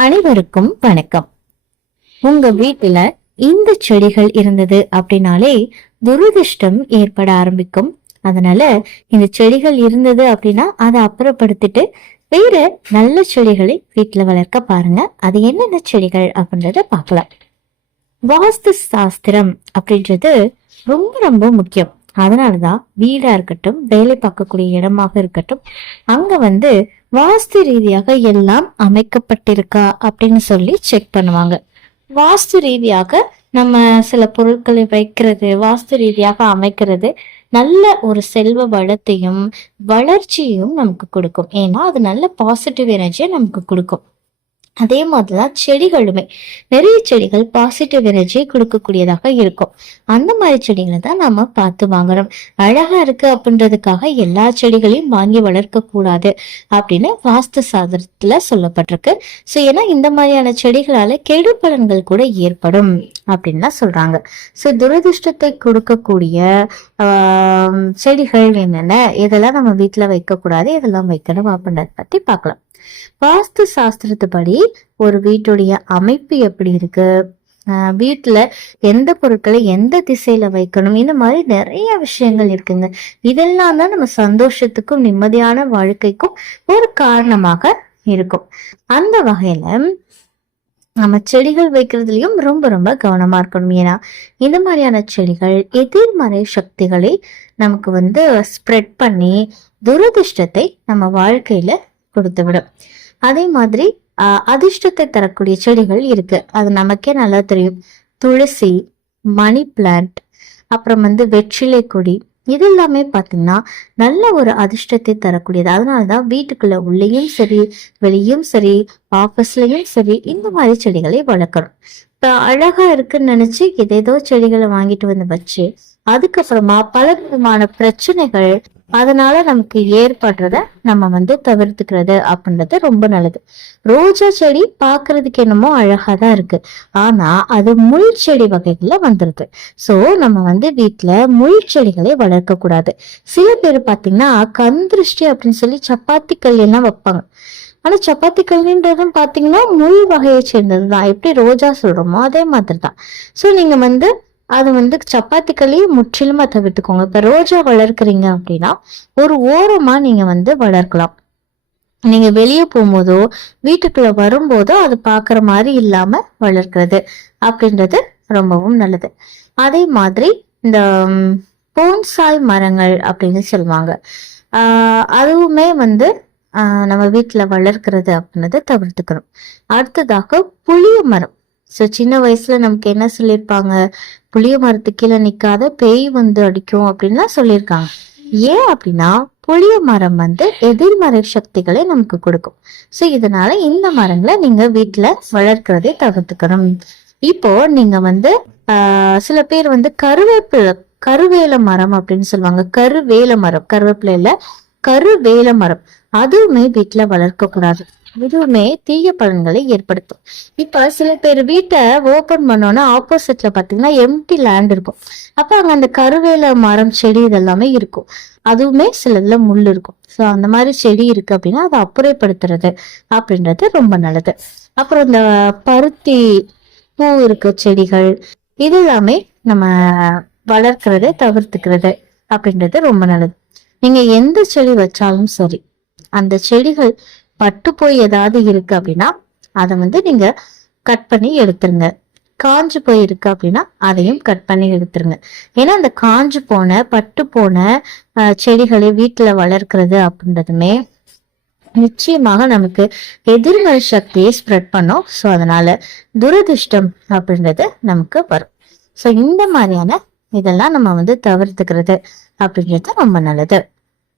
அனைவருக்கும் வணக்கம். உங்க வீட்டுல இந்த செடிகள் இருந்தது அப்படின்னாலே துரதிர்ஷ்டம் ஏற்பட ஆரம்பிக்கும். அதனால இந்த செடிகள் இருந்தது அப்படின்னா அதை அப்புறப்படுத்திட்டு வேற நல்ல செடிகளை வீட்டுல வளர்க்க பாருங்க. அது என்னென்ன செடிகள் அப்படின்றத பார்க்கலாம். வாஸ்து சாஸ்திரம் அப்படின்றது ரொம்ப ரொம்ப முக்கியம். அதனாலதான் வீடா இருக்கட்டும், வேலை பார்க்கக்கூடிய இடமாக இருக்கட்டும், அங்க வாஸ்து ரீதியாக எல்லாம் அமைக்கப்பட்டிருக்கா அப்படின்னு சொல்லி செக் பண்ணுவாங்க. வாஸ்து ரீதியாக நம்ம சில பொருட்களை வைக்கிறது, வாஸ்து ரீதியாக அமைக்கிறது நல்ல ஒரு செல்வ வளத்தையும் வளர்ச்சியும் நமக்கு கொடுக்கும். ஏன்னா அது நல்ல பாசிட்டிவ் எனர்ஜியை நமக்கு கொடுக்கும். அதே மாதிரிதான் செடிகளுமே, நிறைய செடிகள் பாசிட்டிவ் எனர்ஜியை கொடுக்கக்கூடியதாக இருக்கும். அந்த மாதிரி செடிகளை தான் நம்ம பார்த்து வாங்கணும். அழகா இருக்கு அப்படின்றதுக்காக எல்லா செடிகளையும் வாங்கி வளர்க்க கூடாது அப்படின்னு வாஸ்து சாஸ்திரத்துல சொல்லப்பட்டிருக்கு. ஸோ ஏன்னா இந்த மாதிரியான செடிகளால கெடு பலன்கள் கூட ஏற்படும் அப்படின்லாம் சொல்றாங்க. ஸோ துரதிருஷ்டத்தை கொடுக்கக்கூடிய செடிகள் என்னென்ன, இதெல்லாம் நம்ம வீட்டுல வைக்க கூடாது, இதெல்லாம் வைக்கணும் அப்படின்றத பத்தி பார்க்கலாம். வாஸ்து சாஸ்திரத்துப்படி ஒரு வீட்டுடைய அமைப்பு எப்படி இருக்கு, வீட்டுல எந்த பொருட்களை எந்த திசையில வைக்கணும், இந்த மாதிரி நிறைய விஷயங்கள் இருக்குங்க. இதெல்லாம் தான் நம்ம சந்தோஷத்துக்கும் நிம்மதியான வாழ்க்கைக்கும் ஒரு காரணமாக இருக்கும். அந்த வகையில நம்ம செடிகள் வைக்கிறதுலயும் ரொம்ப ரொம்ப கவனமா இருக்கணும். ஏன்னா இந்த மாதிரியான செடிகள் எதிர்மறை சக்திகளை நமக்கு ஸ்ப்ரெட் பண்ணி துரதிர்ஷ்டத்தை நம்ம வாழ்க்கையில கொடுத்து விடும். அதே மாதிரி அதிர்ஷ்டத்தை தரக்கூடிய செடிகள் இருக்கு, அது நமக்கே நல்லா தெரியும். துளசி, மணி பிளான்ட், அப்புறம் வெற்றிலை கொடி, இது எல்லாமே பாத்தீங்கன்னா நல்ல ஒரு அதிர்ஷ்டத்தை தரக்கூடியது. அதனாலதான் வீட்டுக்குள்ள உள்ளேயும் சரி, வெளியும் சரி, ஆபீஸ்லயும் சரி, இந்த மாதிரி செடிகளை வளர்க்கணும். இப்ப அழகா இருக்குன்னு நினைச்சு ஏதேதோ செடிகளை வாங்கிட்டு வச்சு அதுக்கப்புறமா பல விதமான பிரச்சனைகள் அதனால நமக்கு ஏற்படுறத நம்ம தவிர்த்துக்கிறது அப்படின்றது ரொம்ப நல்லது. ரோஜா செடி பாக்குறதுக்கு என்னமோ அழகாதான் இருக்கு, ஆனா அது முள் செடி வகைகள்ல வந்துருது. சோ நம்ம வீட்டுல முள் செடிகளை வளர்க்க கூடாது. சில பேர் பாத்தீங்கன்னா கந்திருஷ்டி அப்படின்னு சொல்லி சப்பாத்தி கல் எல்லாம் வைப்பாங்க. ஆனா சப்பாத்தி கல்லுன்றதும் பாத்தீங்கன்னா முள் வகையை சேர்ந்ததுதான். எப்படி ரோஜா சொல்றோமோ அதே மாதிரிதான். சோ நீங்க அது சப்பாத்திகளே முற்றிலுமா தவிர்த்துக்கோங்க. இப்ப ரோஜா வளர்க்குறீங்க அப்படின்னா ஒரு ஓரமா நீங்க வளர்க்கலாம். நீங்க வெளியே போகும்போதோ வீட்டுக்குள்ள வரும்போதோ அது பாக்குற மாதிரி இல்லாம வளர்க்கிறது அப்படின்றது ரொம்பவும் நல்லது. அதே மாதிரி இந்த போன்சாய் மரங்கள் அப்படின்னு சொல்லுவாங்க, அதுவுமே நம்ம வீட்டுல வளர்க்கிறது அப்படின்றத தவிர்த்துக்கணும். அடுத்ததாக புளிய மரம். ஸோ சின்ன வயசுல நமக்கு என்ன சொல்லியிருப்பாங்க, புளிய மரத்துக்கு கீழே நிக்காத பேய் அடிக்கும் அப்படின்லாம் சொல்லியிருக்காங்க. ஏன் அப்படின்னா புளிய மரம் எதிர்மறை சக்திகளை நமக்கு கொடுக்கும். ஸோ இதனால இந்த மரங்களை நீங்க வீட்டுல வளர்க்கிறதே தவிர்த்துக்கணும். இப்போ நீங்க சில பேர் கருவேல மரம் அப்படின்னு சொல்லுவாங்க. கருவேல மரம், கருவேப்பிலையில கருவேல மரம், அதுவுமே வீட்டுல வளர்க்க கூடாது. இதுவுமே தீய பலன்களை ஏற்படுத்தும். இப்ப சில பேர் வீட்டை ஓபன் பண்ணோன்னா ஆப்போசிட்ல பாத்தீங்கன்னா எம்டி லேண்ட் இருக்கும். அப்ப அங்க அந்த கருவேல மரம் செடி இதெல்லாமே இருக்கும். அதுவுமே சிலதுல முள் இருக்கும். சோ அந்த மாதிரி செடி இருக்கு அப்படின்னா அதை அப்புறப்படுத்துறது அப்படின்றது ரொம்ப நல்லது. அப்புறம் இந்த பருத்தி பூ இருக்க செடிகள் இதெல்லாமே நம்ம வளர்க்கறதை தவிர்த்துக்கிறது அப்படின்றது ரொம்ப நல்லது. நீங்க எந்த செடி வச்சாலும் சரி, அந்த செடிகள் பட்டு போய் ஏதாவது இருக்கு அப்படின்னா அதை நீங்க கட் பண்ணி எடுத்துருங்க. காஞ்சு போய் இருக்கு அப்படின்னா அதையும் கட் பண்ணி எடுத்துருங்க. ஏன்னா அந்த காஞ்சு போன பட்டு போன செடிகளை வீட்டுல வளர்க்கிறது அப்படின்றதுமே நிச்சயமாக நமக்கு எதிர்மறை சக்தியை ஸ்ப்ரெட் பண்ணும். ஸோ அதனால துரதிர்ஷ்டம் அப்படின்றது நமக்கு வரும். ஸோ இந்த மாதிரியான இதெல்லாம் நம்ம தவிர்த்துக்கிறது அப்படின்றது ரொம்ப நல்லது.